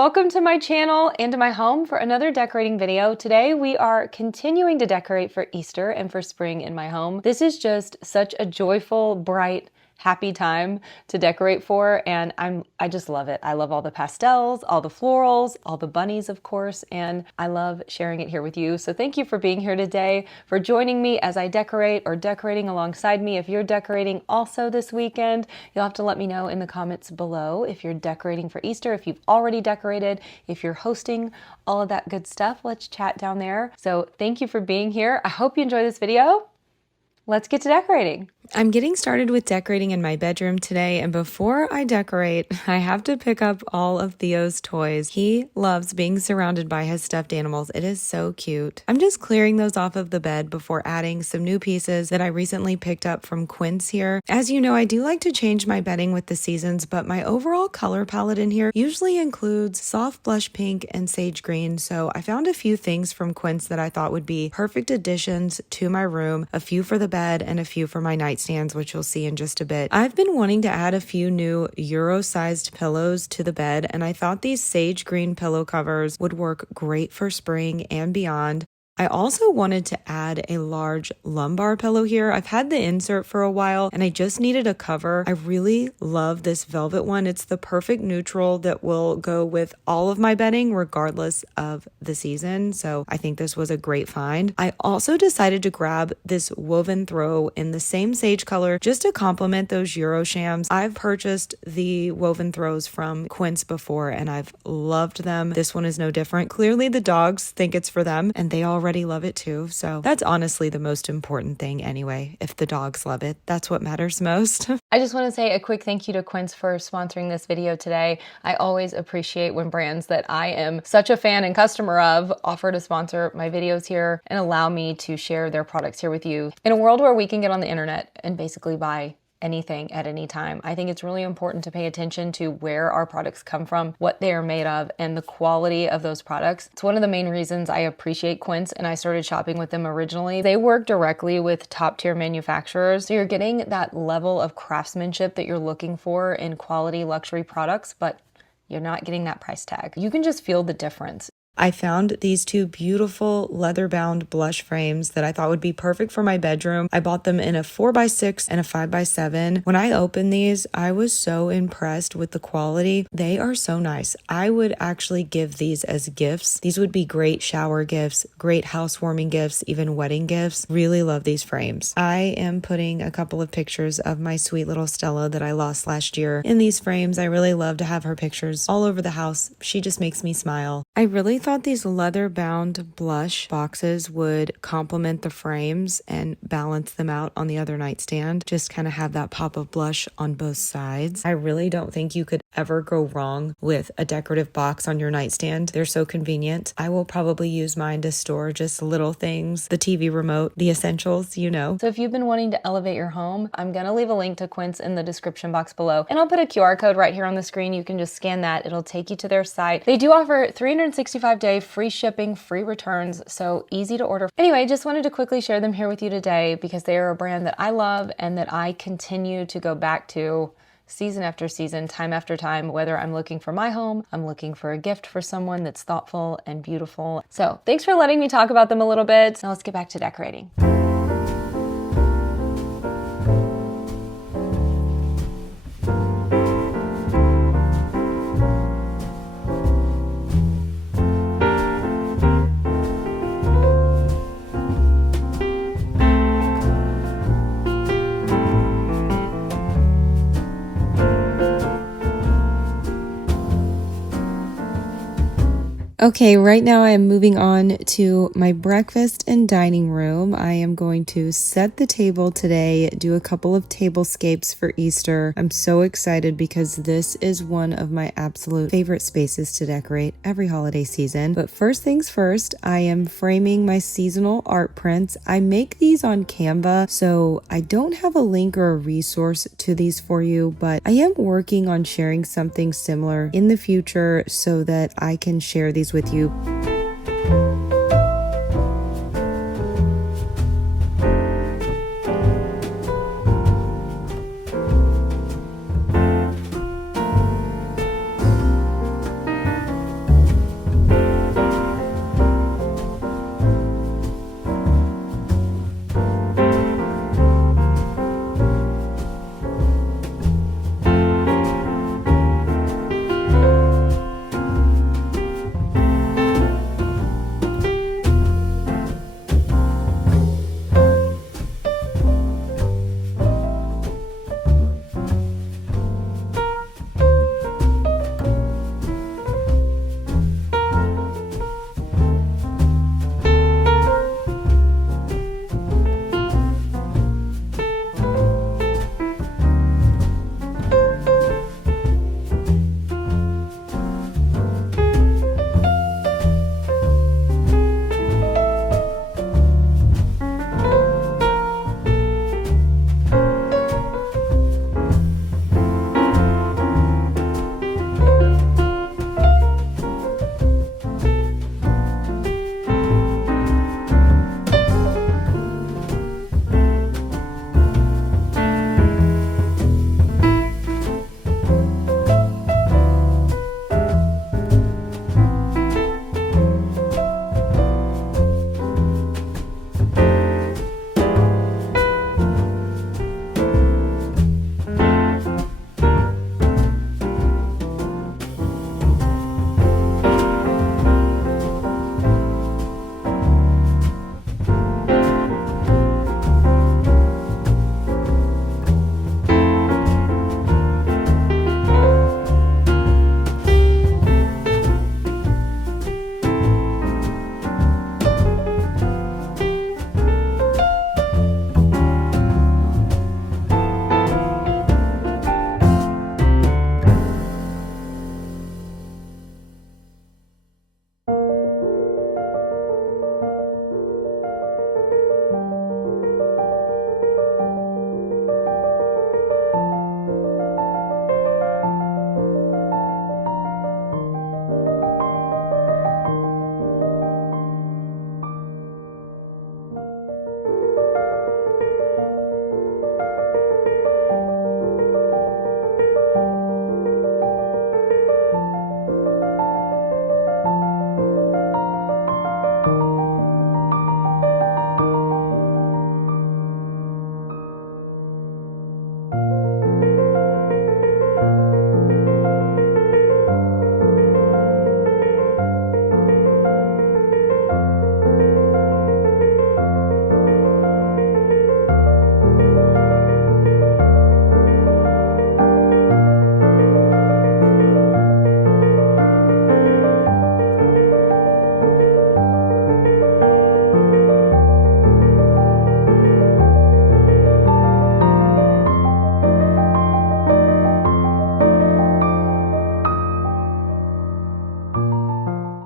welcome to my channel and to my home for another decorating video. Today we are continuing to decorate for Easter and for spring in my home. This is just such a joyful, bright, happy time to decorate for, and I just love it. I love all the pastels, all the florals, all the bunnies, of course, and I love sharing it here with you. So thank you for being here today, for joining me as I decorate or decorating alongside me. If you're decorating also this weekend, you'll have to let me know in the comments below if you're decorating for Easter, if you've already decorated, if you're hosting, all of that good stuff. Let's chat down there. So thank you for being here. I hope you enjoy this video. Let's get to decorating. I'm getting started with decorating in my bedroom today, and before I decorate, I have to pick up all of Theo's toys. He loves being surrounded by his stuffed animals. It is so cute. I'm just clearing those off of the bed before adding some new pieces that I recently picked up from Quince here. As you know, I do like to change my bedding with the seasons, but my overall color palette in here usually includes soft blush pink and sage green, so I found a few things from Quince that I thought would be perfect additions to my room, a few for the bed and a few for my nightstands, which you'll see in just a bit. I've been wanting to add a few new Euro-sized pillows to the bed, and I thought these sage green pillow covers would work great for spring and beyond. I also wanted to add a large lumbar pillow here. I've had the insert for a while and I just needed a cover. I really love this velvet one. It's the perfect neutral that will go with all of my bedding regardless of the season. So I think this was a great find. I also decided to grab this woven throw in the same sage color just to complement those Euro shams. I've purchased the woven throws from Quince before and I've loved them. This one is no different. Clearly the dogs think it's for them and they already love it too. So that's honestly the most important thing anyway. If the dogs love it, that's what matters most. I just want to say a quick thank you to Quince for sponsoring this video today. I always appreciate when brands that I am such a fan and customer of offer to sponsor my videos here and allow me to share their products here with you. In a world where we can get on the internet and basically buy anything at any time, I think it's really important to pay attention to where our products come from, what they are made of, and the quality of those products. It's one of the main reasons I appreciate Quince and I started shopping with them originally. They work directly with top tier manufacturers, so you're getting that level of craftsmanship that you're looking for in quality luxury products, but you're not getting that price tag. You can just feel the difference. I found these two beautiful leather-bound blush frames that I thought would be perfect for my bedroom. I bought them in a 4x6 and a 5x7. When I opened these, I was so impressed with the quality. They are so nice. I would actually give these as gifts. These would be great shower gifts, great housewarming gifts, even wedding gifts. Really love these frames. I am putting a couple of pictures of my sweet little Stella that I lost last year in these frames. I really love to have her pictures all over the house. She just makes me smile. I really thought these leather-bound blush boxes would complement the frames and balance them out on the other nightstand. Just kind of have that pop of blush on both sides. I really don't think you could ever go wrong with a decorative box on your nightstand. They're so convenient. I will probably use mine to store just little things, the TV remote, the essentials, you know. So if you've been wanting to elevate your home, I'm gonna leave a link to Quince in the description box below, and I'll put a QR code right here on the screen. You can just scan that. It'll take you to their site. They do offer 365-day free shipping, free returns, so easy to order. Anyway, just wanted to quickly share them here with you today because they are a brand that I love and that I continue to go back to season after season, time after time, whether I'm looking for my home, I'm looking for a gift for someone that's thoughtful and beautiful. So thanks for letting me talk about them a little bit. Now let's get back to decorating. Okay, right now I am moving on to my breakfast and dining room. I am going to set the table today, do a couple of tablescapes for Easter. I'm so excited because this is one of my absolute favorite spaces to decorate every holiday season. But first things first, I am framing my seasonal art prints. I make these on Canva, so I don't have a link or a resource to these for you, but I am working on sharing something similar in the future so that I can share these with you.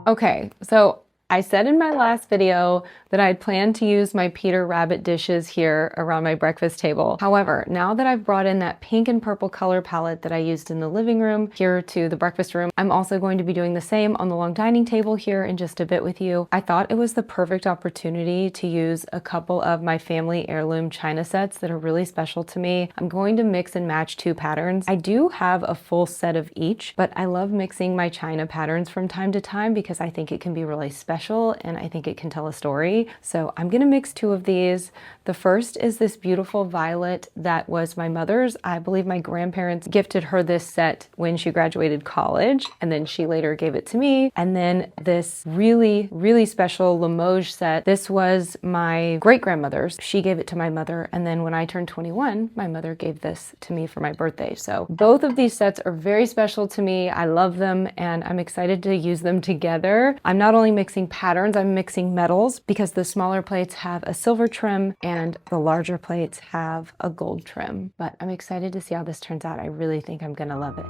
Okay, so I said in my last video that I had planned to use my Peter Rabbit dishes here around my breakfast table. However, now that I've brought in that pink and purple color palette that I used in the living room here to the breakfast room, I'm also going to be doing the same on the long dining table here in just a bit with you. I thought it was the perfect opportunity to use a couple of my family heirloom china sets that are really special to me. I'm going to mix and match two patterns. I do have a full set of each, but I love mixing my china patterns from time to time because I think it can be really special and I think it can tell a story. So I'm gonna mix two of these. The first is this beautiful violet that was my mother's. I believe my grandparents gifted her this set when she graduated college, and then she later gave it to me. And then this really, really special Limoges set. This was my great-grandmother's. She gave it to my mother, and then when I turned 21, my mother gave this to me for my birthday. So both of these sets are very special to me. I love them, and I'm excited to use them together. I'm not only mixing patterns, I'm mixing metals because the smaller plates have a silver trim and the larger plates have a gold trim. But I'm excited to see how this turns out. I really think I'm gonna love it.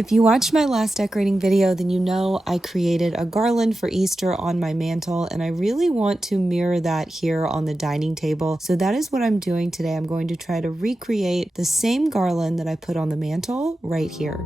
If you watched my last decorating video, then you know I created a garland for Easter on my mantle, and I really want to mirror that here on the dining table. So that is what I'm doing today. I'm going to try to recreate the same garland that I put on the mantle right here.